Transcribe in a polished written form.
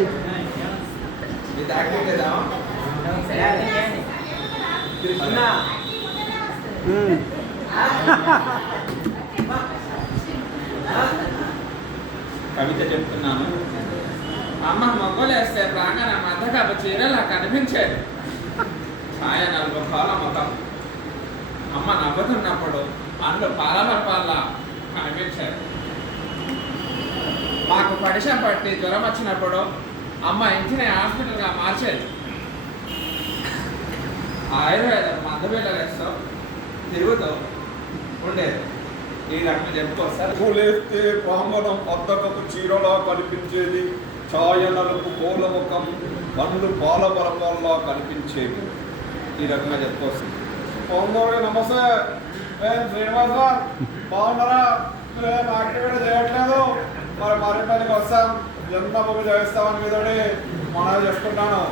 ఇది యాక్టివ్ లేదా కవిత చెప్తున్నాను. అమ్మ మొగ్గలేస్తే ప్రాంగణ మద్దగా చీరలా కనిపించేది. ఛాయ నలుగు పాల ముఖం. అమ్మ నవ్వుతున్నప్పుడు అందులో పాలమర్పాల్లా కనిపించేది. మాకు పడిషం పట్టి జ్వరం వచ్చినప్పుడు అమ్మ ఇంటిని హాస్పిటల్గా మార్చేది. ఆయుర్వేదం మందు బిళ్ళలేస్తూ తిరుగుతూ ఉండేది. ఈ రకం చెప్పుకోస్తారు. పూలేస్తే ప్రాంగణం పద్దకపు చీరలా కనిపించేది. ఛాయ నలుపు కోల ముఖం, పండ్లు పాల పరపాల్లా కనిపించేది. ఈ రకంగా చెప్పుకోవచ్చు. పొంగోడి నమస్తే. నేను శ్రీనివాసరావు, బాగున్నారా? మీరేం యాక్టివిటీ చేయట్లేదు. మరి పనికి వస్తాం, ఎంత బుక్ చేస్తామని మీతోటి మనవి చేసుకుంటాను.